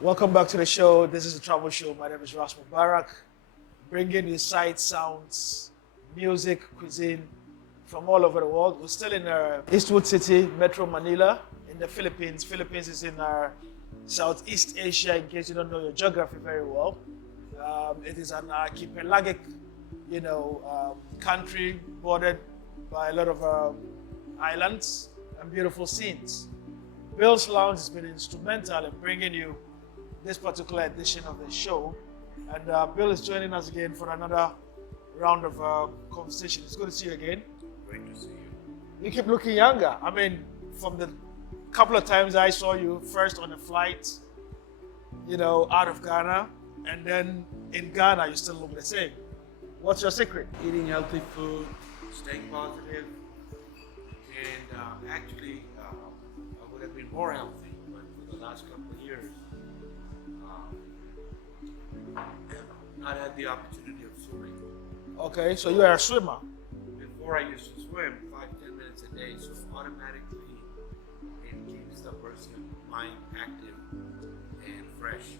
Welcome back to the show. This is the travel show. My name is Ras Mubarak, bringing you sights, sounds, music, cuisine from all over the world. We're still in Eastwood City, Metro Manila, in the Philippines. Philippines is in Southeast Asia, in case you don't know your geography very well. It is an archipelagic, country bordered by a lot of islands and beautiful scenes. Bill's Lounge has been instrumental in bringing you this particular edition of the show. And Bill is joining us again for another round of conversation. It's good to see you again. Great to see you. You keep looking younger. I mean, from the couple of times I saw you first on a flight, out of Ghana, and then in Ghana, you still look the same. What's your secret? Eating healthy food, staying positive, and actually, I would have been more healthy, but for the last couple of years, I've not had the opportunity of swimming. Okay, so you are a swimmer. Before I used to swim 5-10 minutes a day, so automatically it keeps the person's mind active and fresh.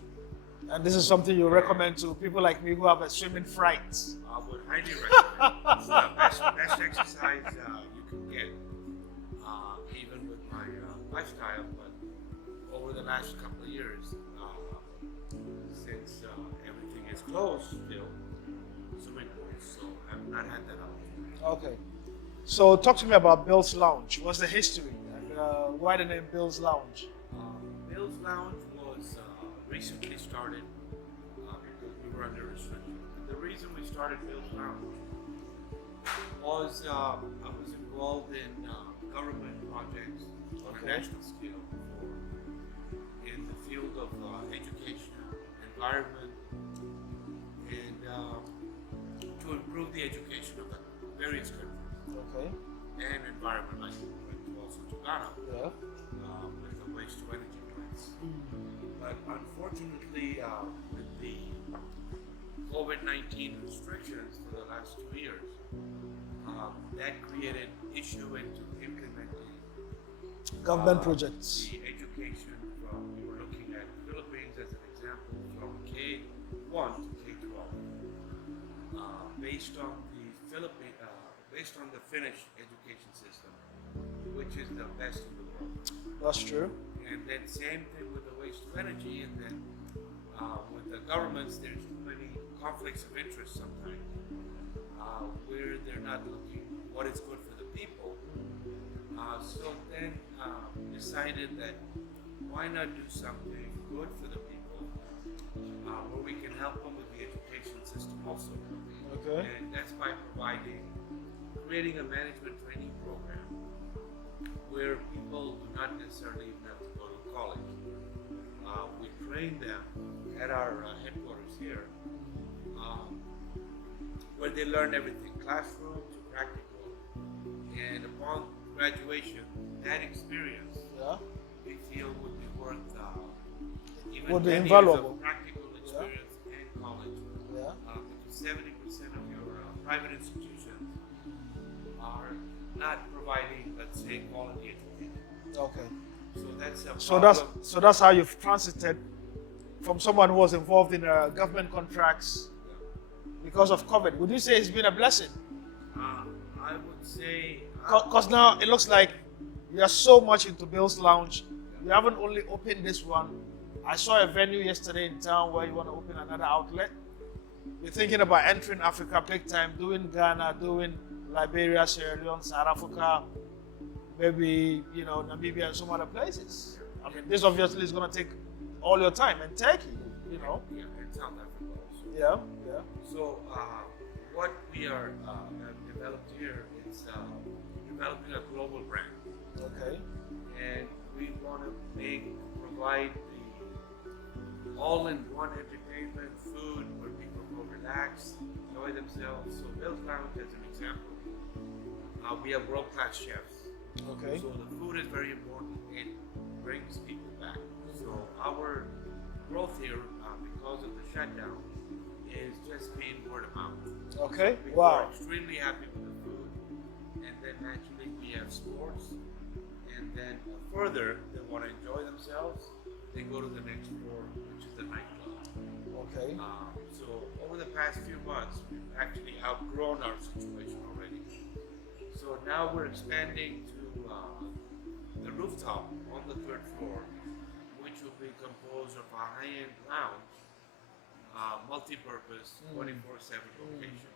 And this is something you recommend to people like me who have a swimming fright. I would highly recommend. It's the best exercise you can get, even with my lifestyle. But over the last couple of years, since everything is closed still, swimming pools, so I've not had that opportunity. Okay. So talk to me about Bill's Lounge. What's the history? And why the name Bill's Lounge? Bill's Lounge was recently started because we were under restriction. The reason we started Bill's Lounge was I was involved in government projects on a national scale in the field of education, environment, and to improve the education of the various countries. Okay. And environment, like we went to also to Ghana Yeah. with the waste to energy plants. But unfortunately, with the COVID-19 restrictions for the last 2 years, that created issue into implementing Government projects. the education from, we were looking at Philippines as an example, from K1 to K12, based on the Finnish education system, which is the best in the world. That's true. And then same thing with the waste to energy, and then with the governments, there's too many conflicts of interest sometimes, where they're not looking what is good for the people. So then decided that why not do something good for the people, where we can help them with the education system also. Okay. And that's by creating a management training program where people do not necessarily even have to go to college. We train them at our headquarters here, where they learn everything, classroom to practical. And upon graduation, that experience we feel would be worth even Would be 10 years invaluable. of practical experience and college. Yeah. Because 70% of your private institutions are not providing, let's say, quality education. Okay. So that's a So problem. that's how you've transited from someone who was involved in government contracts because of COVID. Would you say it's been a blessing? I would say Because now it looks like you are so much into Bill's Lounge. You haven't only opened this one. I saw a venue yesterday in town where you want to open another outlet. You're thinking about entering Africa big time, doing Ghana, doing Liberia, Sierra Leone, South Africa, maybe Namibia and some other places. I mean, this obviously is going to take all your time, and Turkey, Yeah, and South Africa also. Yeah. So what we are have developed here is developing a global brand, Okay. and we want to provide the all-in-one entertainment, food where people go relax, enjoy themselves. So Bill's Lounge, as an example, we have world-class chefs. Okay. So the food is very important. It brings people back. So our growth here, because of the shutdown, is just being word of mouth. Okay. People are Wow. extremely happy with the food, and then naturally we have sports, and then further they want to enjoy themselves. they go to the next floor, which is the nightclub. Okay. So over the past few months, we've actually outgrown our situation already. So now we're expanding to the rooftop on the third floor, which will be composed of a high-end lounge, multi-purpose, 24/7 location.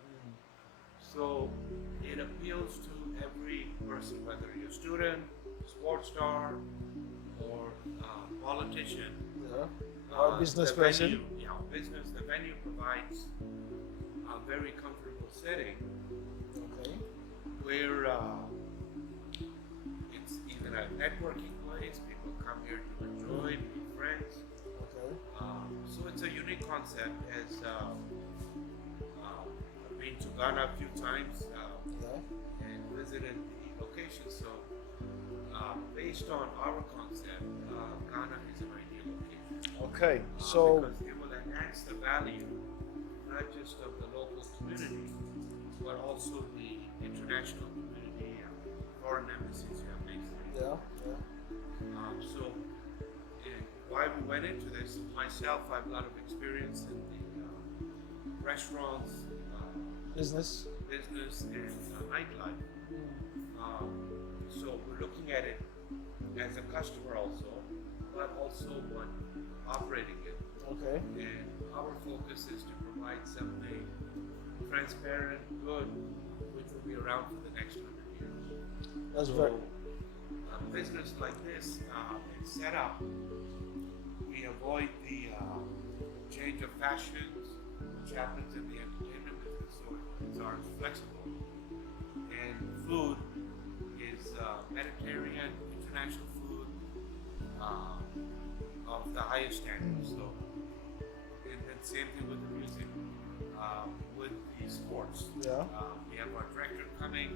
So it appeals to every person, whether you're a student, sports star, or politician. Yeah. Or business the person. Venue, yeah, business. The venue provides a very comfortable setting Okay. where it's even a networking place. People come here to enjoy, meet friends. Okay. So it's a unique concept. As I've been to Ghana a few times Yeah. and visited the location. So based on our concept, Ghana is an ideal location. Okay. So because it will enhance the value not just of the local community, but also the international community and foreign embassies you have based there. yeah. So, and why we went into this, myself, I have a lot of experience in the restaurants, Business. business, and nightlife. So we're looking at it as a customer also, but also one operating it. Okay. And our focus is to provide something transparent, good, which will be around for the next 100 years. That's So, very. a business like this, it's set up. We avoid the change of fashions, which happens in the entertainment business, so it's ours flexible. And food is Mediterranean, international food of the highest standards. So, and then same thing with the music, with the sports. Yeah. We have our director coming,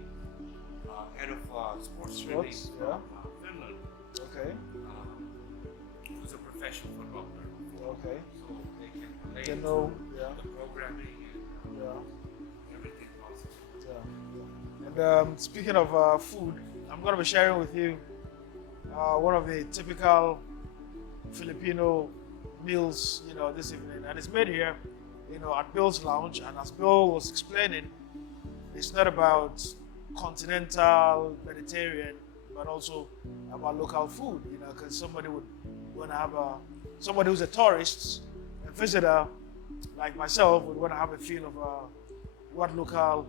head of sports Sports, training yeah. from Finland, Okay. who's a professional football player before. Okay. So they can relate You know. to Yeah. the programming and Yeah. everything possible. Yeah. And speaking of food, I'm going to be sharing with you one of the typical Filipino meals, this evening, and it's made here, at Bill's Lounge. And as Bill was explaining, it's not about continental Mediterranean, but also about local food. Because somebody would want to have somebody who's a tourist, a visitor like myself, would want to have a feel of what local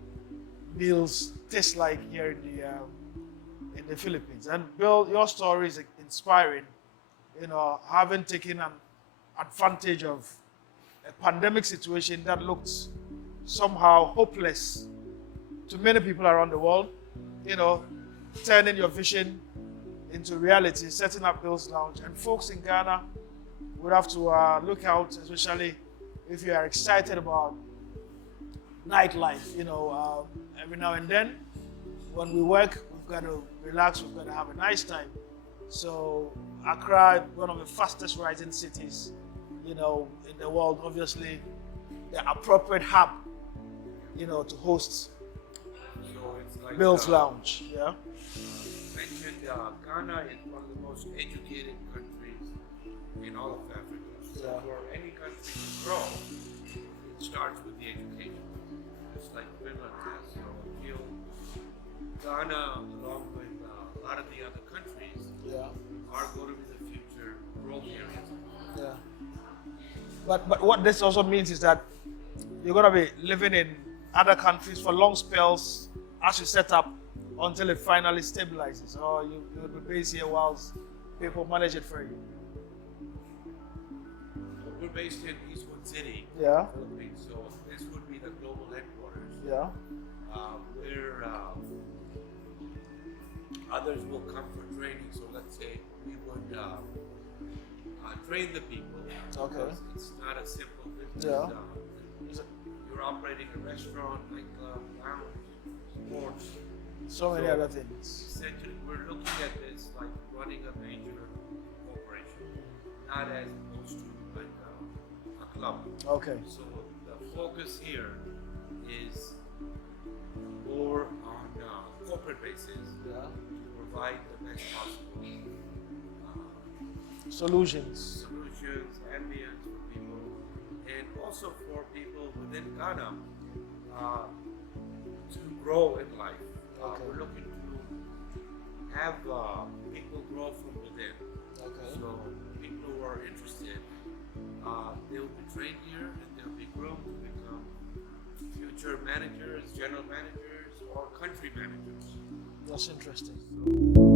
meals taste like here in the Philippines. And Bill, your story is inspiring. Having taken an advantage of a pandemic situation that looked somehow hopeless to many people around the world, turning your vision into reality, setting up Bill's Lounge. And folks in Ghana would have to look out, especially if you are excited about nightlife. Every now and then, when we work, we've got to relax, we've got to have a nice time. So Accra, one of the fastest rising cities, in the world, obviously the appropriate hub, to host So it's like Bill's Lounge. Yeah. mentioned, Ghana is one of the most educated countries in all of Africa. So Yeah. for any country to grow, it starts with the education. Just like Finland has. So I feel Ghana, along with a lot of the other countries, Yeah. are going to be the future growth areas. Yeah. But what this also means is that you're going to be living in other countries for long spells as you set up until it finally stabilizes, or you'll be based here whilst people manage it for you. We're based in Eastwood City, Yeah. Philippines, so this would be the global headquarters. Yeah. Where others will come for training. So let's say we would train the people. Okay. Because it's not a simple business. Yeah. Is it- You're operating a restaurant, nightclub, lounge, sports. So many So- other things. Essentially, we're looking at this like running a major corporation, not as opposed to like a club. Okay. So the focus here is more on corporate basis Yeah. to provide the best possible Solutions. solutions, ambience for people, and also for people within Ghana to grow in life. Okay. We're looking to have people grow from within. Okay. So people who are interested, they will be trained here and they'll be groomed to become future managers, general managers, or country managers. That's interesting. So